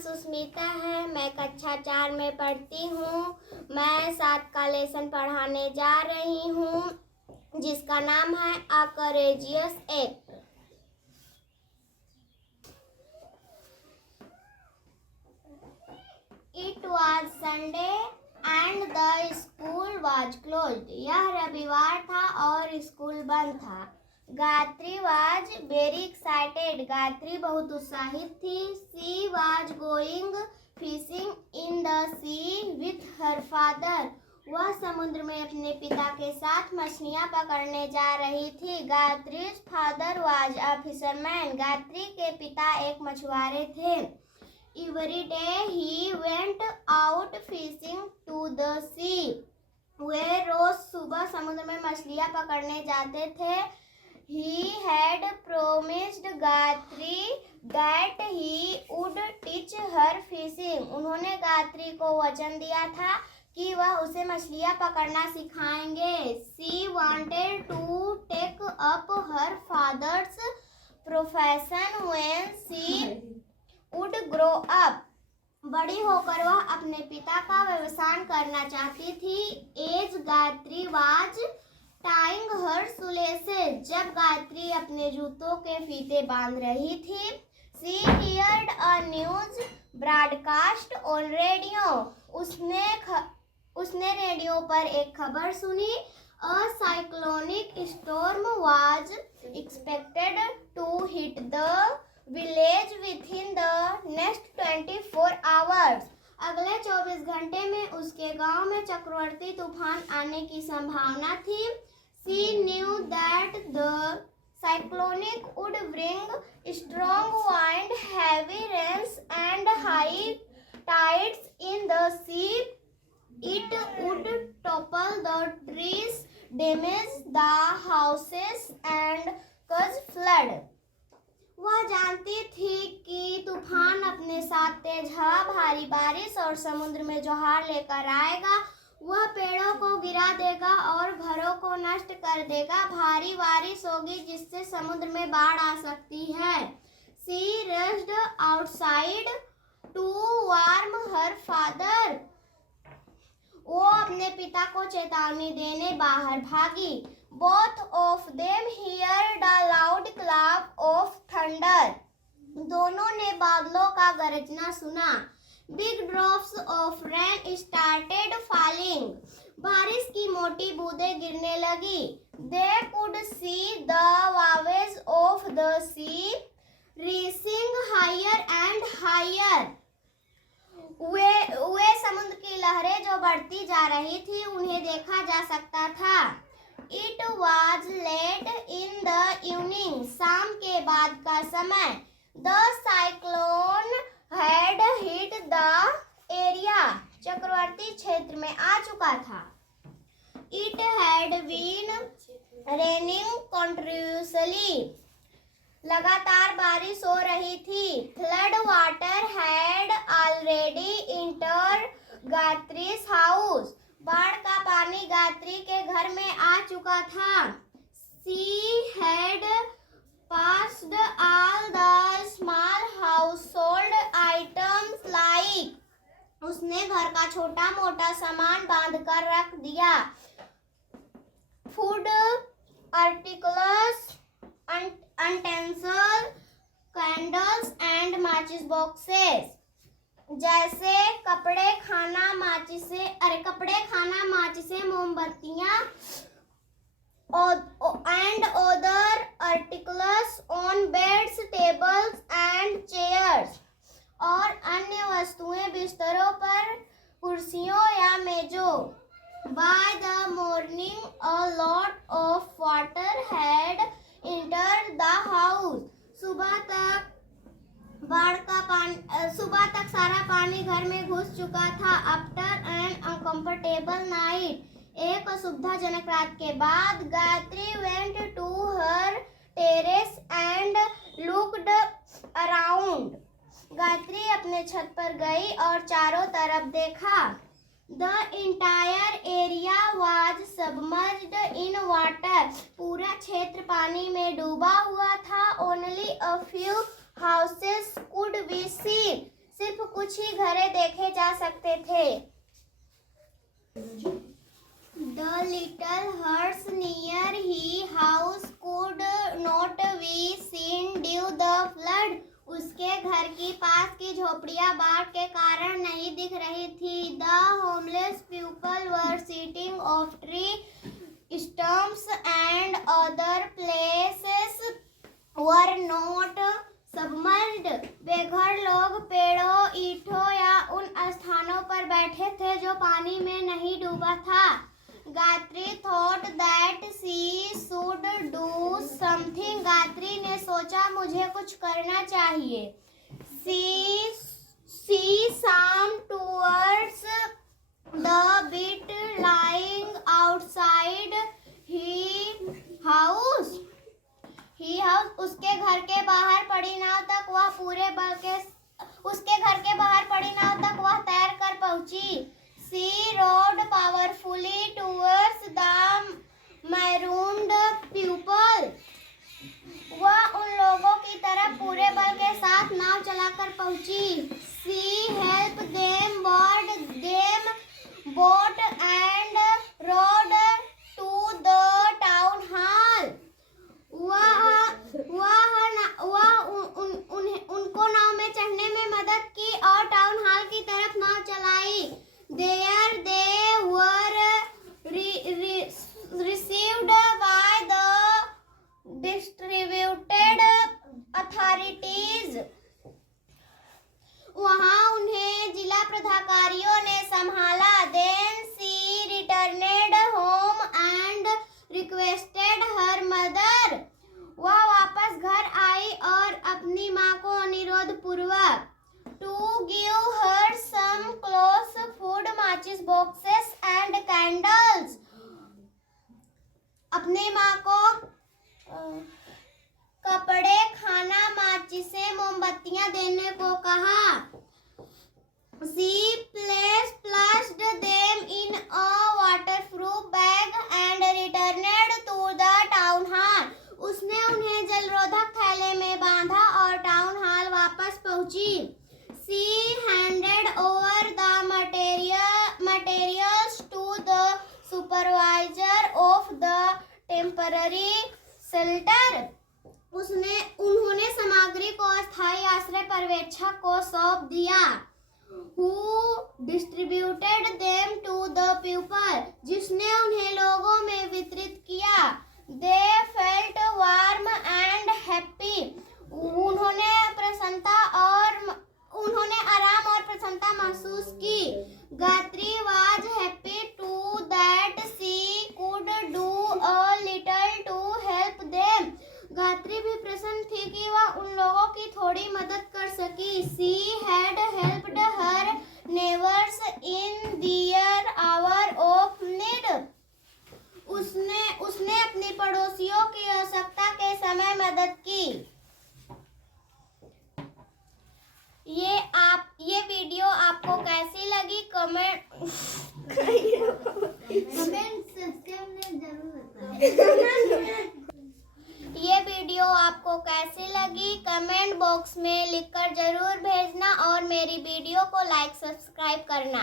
सुस्मिता है। मैं कक्षा 4 में पढ़ती हूँ। मैं 7 का लेसन पढ़ाने जा रही हूँ जिसका नाम है a courageous act. It was Sunday and the school was closed. यह रविवार था और स्कूल बंद था। Gayatri was very excited. Gayatri बहुत उत्साहित थी। She was going fishing in the sea with her father. वह समुद्र में अपने पिता के साथ मछलियां पकड़ने जा रही थी। Gayatri's father was a fisherman. Gayatri के पिता एक मछुआरे थे। Every day he went out fishing to the sea. वे रोज सुबह समुद्र में मछलियां पकड़ने जाते थे। He had promised Gayatri that he would teach her fishing. उन्होंने गायत्री को वचन दिया था कि वह उसे मछलियां पकड़ना सिखाएंगे। She wanted to take up her father's profession when she would grow up. बड़ी होकर वह अपने पिता का व्यवसाय करना चाहती थी। As Gayatri was tying her shoelaces, जब गायत्री अपने जूतों के फीते बांध रही थी। She heard a news broadcast on radio. उसने रेडियो पर एक खबर सुनी। A cyclonic storm was expected to hit the village within the next 24 hours. अगले 24 घंटे में उसके गांव में चक्रवाती तूफान आने की संभावना थी। She knew that the cyclonic would bring strong wind, heavy rains and high tides in the sea. It would topple the trees, damage the houses and cause flood. वह जानती थी कि तूफान अपने साथ तेज हवा, भारी बारिश और समुद्र में जोहार लेकर आएगा। वह पेड़ों को गिरा देगा और घरों को नष्ट कर देगा। भारी बारिश होगी जिससे समुद्र में बाढ़ आ सकती है। She rushed outside to warn her father. वो अपने पिता को चेतावनी देने बाहर भागी। Both of them heard a loud clap of thunder. दोनों ने बादलों का गरजना सुना। Big drops of rain started falling. बारिश की मोटी बूंदें गिरने लगी। They could see the waves of the sea rising higher and higher. वे समुद्र की लहरें जो बढ़ती जा रही थी उन्हें देखा जा सकता था। It was late in the evening. शाम के बाद का समय। The cyclone had hit the area. चक्रवाती क्षेत्र में आ चुका था। It had been raining continuously. लगातार बारिश हो रही थी। Flood water had already entered Gayatri's house. बाढ़ का पानी गायत्री के घर में आ चुका था। She had passed all the small household items like. उसने घर का छोटा मोटा सामान बांध कर रख दिया। Food articles, utensils, candles and matches boxes. जैसे कपड़े, खाना, माचिसें, मोमबत्तियां and other articles on beds, tables and chairs. और अन्य वस्तुएं बिस्तरों पर, कुर्सियों या मेजों। By the morning, a lot of water had entered the house. सुबह तक सारा पानी घर में घुस चुका था। After an uncomfortable night, एक असुविधाजनक रात के बाद, Gayatri went to her terrace and looked around. Gayatri अपने छत पर गई और चारों तरफ देखा। The entire area was submerged in water. पूरा क्षेत्र पानी में डूबा हुआ था। Only a few houses could be seen. सिर्फ कुछ ही घरे देखे जा सकते थे। The little huts near his house could not be seen due the flood. उसके घर की पास की झोपड़ियां बाढ़ के कारण नहीं दिख रही थी। The homeless people were sitting off tree stumps and other places were not submerged. बेघर लोग पेड़ों, ईंटों या उन स्थानों पर बैठे थे जो पानी में नहीं डूबा था। Gayatri thought that she should do something. Gayatri ने सोचा मुझे कुछ करना चाहिए। She swam towards the bit lying outside his house. उसके घर के बाहर पड़ी नाव तक वह तैर कर पहुंची। She rowed powerfully towards the marooned people. वह उन लोगों की तरफ पूरे बल के साथ नाव चलाकर पहुंची। She helped them board them boat and rowed to the town hall. उनको नाव में चढ़ने में मदद की और टाउन हॉल की तरफ नाव चलाई। There they were received by the distributed authorities. वहाँ उन्हें जिला प्राधिकारियों ने संभाला। Then she returned home and requested her mother. वह वापस घर आई और अपनी माँ को अनुरोध पूर्वक to give her some clothes, food, matches boxes and candles. अपनी माँ को कपड़े, खाना, माचिसें, मोमबत्तियां देने को कहा। She placed them in a waterproof bag and returned to the town hall. उसने उन्हें जलरोधक थैले में बांधा और टाउन हॉल वापस पहुंची। She handed over the materials to the supervisor of the temporary shelter. उन्होंने सामग्री को अस्थायी आश्रय पर्यवेक्षक को सौंप दिया। Who distributed them to the people. जिसने उन्हें लोगों में वितरित किया। They felt warm and happy. उन्होंने आराम और प्रसन्नता महसूस की। Gayatri was happy too that she could do a little to help them. Gayatri भी प्रसन्न थी कि वह उन लोगों की थोड़ी मदद कर सकी। She had helped her neighbors in their hour of need. उसने अपनी पड़ोसियों की आवश्यकता के समय मदद की। ये वीडियो आपको कैसी लगी कमेंट ये वीडियो आपको कैसी लगी कमेंट बॉक्स में लिखकर जरूर भेजना और मेरी वीडियो को लाइक सब्सक्राइब करना।